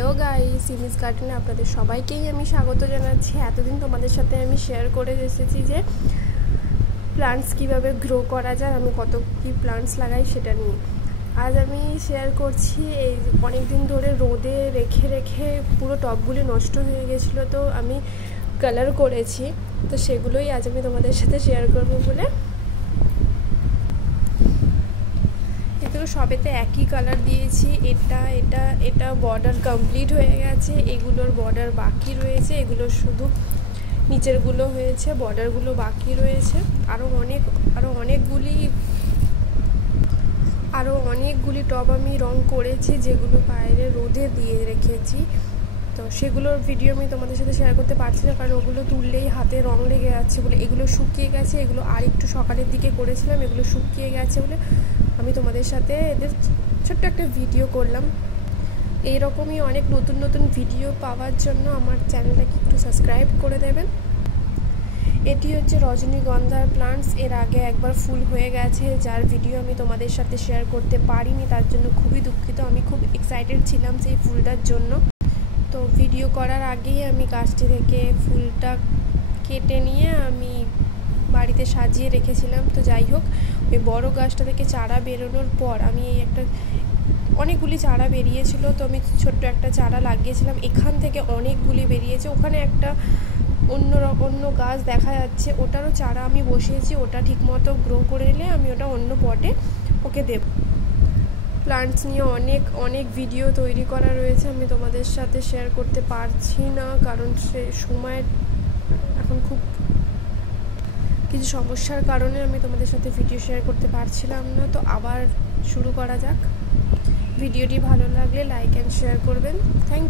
Hello guys, সিমিস গার্ডেনে আপনাদের সবাইকেই আমি স্বাগত জানাচ্ছি। এতদিন তোমাদের সাথে আমি শেয়ার করে এসেছি যে প্লান্টস কিভাবে গ্রো করা যায়, আমি কত কী প্লান্টস লাগাই সেটা নিয়ে। আজ আমি শেয়ার করছি এই অনেক দিন ধরে রোদে রেখে রেখে পুরো টবগুলি নষ্ট হয়ে গেছিলো, তো আমি কালার করেছি, তো সেগুলোই আজ আমি তোমাদের সাথে শেয়ার করবো বলে। এগুলো সবেতে একই কালার দিয়েছি। এটা বর্ডার কমপ্লিট হয়ে গেছে, এগুলোর বর্ডার বাকি রয়েছে, এগুলো শুধু নিচেরগুলো হয়েছে, বর্ডারগুলো বাকি রয়েছে। আরও অনেকগুলি টব আমি রং করেছি, যেগুলো বাইরে রোদে দিয়ে রেখেছি। তো সেগুলোর ভিডিও আমি তোমাদের সাথে শেয়ার করতে পারছি না, কারণ ওগুলো তুললেই হাতে রং লেগে যাচ্ছে বলে। এগুলো শুকিয়ে গেছে, এগুলো আর একটু সকালের দিকে করেছিলাম, এগুলো শুকিয়ে গেছে বলে আমি তোমাদের সাথে এদের ছোট্ট একটা ভিডিও করলাম। এইরকমই অনেক নতুন নতুন ভিডিও পাওয়ার জন্য আমার চ্যানেলটাকে একটু সাবস্ক্রাইব করে দেবেন। এটি হচ্ছে রজনীগন্ধার প্লান্টস। এর আগে একবার ফুল হয়ে গেছে, যার ভিডিও আমি তোমাদের সাথে শেয়ার করতে পারিনি, তার জন্য খুবই দুঃখিত। আমি খুব এক্সাইটেড ছিলাম সেই ফুলটার জন্য। তো ভিডিও করার আগেই আমি গাছটি থেকে ফুলটা কেটে নিয়ে আমি বাড়িতে সাজিয়ে রেখেছিলাম। তো যাই হোক, ওই বড় গাছটা থেকে চারা বেরোনোর পর আমি অনেকগুলি চারা বেরিয়েছিল, তো আমি ছোট্ট একটা চারা লাগিয়েছিলাম। এখান থেকে অনেকগুলি বেরিয়েছে, ওখানে একটা অন্য গাছ দেখা যাচ্ছে, ওটারও চারা আমি বসিয়েছি। ওটা ঠিকমতো গ্রো করে নিলে আমি ওটা অন্য পটে ওকে দেব। প্লান্টস নিয়ে অনেক ভিডিও তৈরি করা রয়েছে, আমি তোমাদের সাথে শেয়ার করতে পারছি না, কারণ সে সময় এখন খুব কিছু সমস্যার কারণে আমি তোমাদের সাথে ভিডিও শেয়ার করতে পারছিলাম না। তো আবার শুরু করা যাক। ভিডিওটি ভালো লাগলে লাইক অ্যান্ড শেয়ার করবেন। Thank you.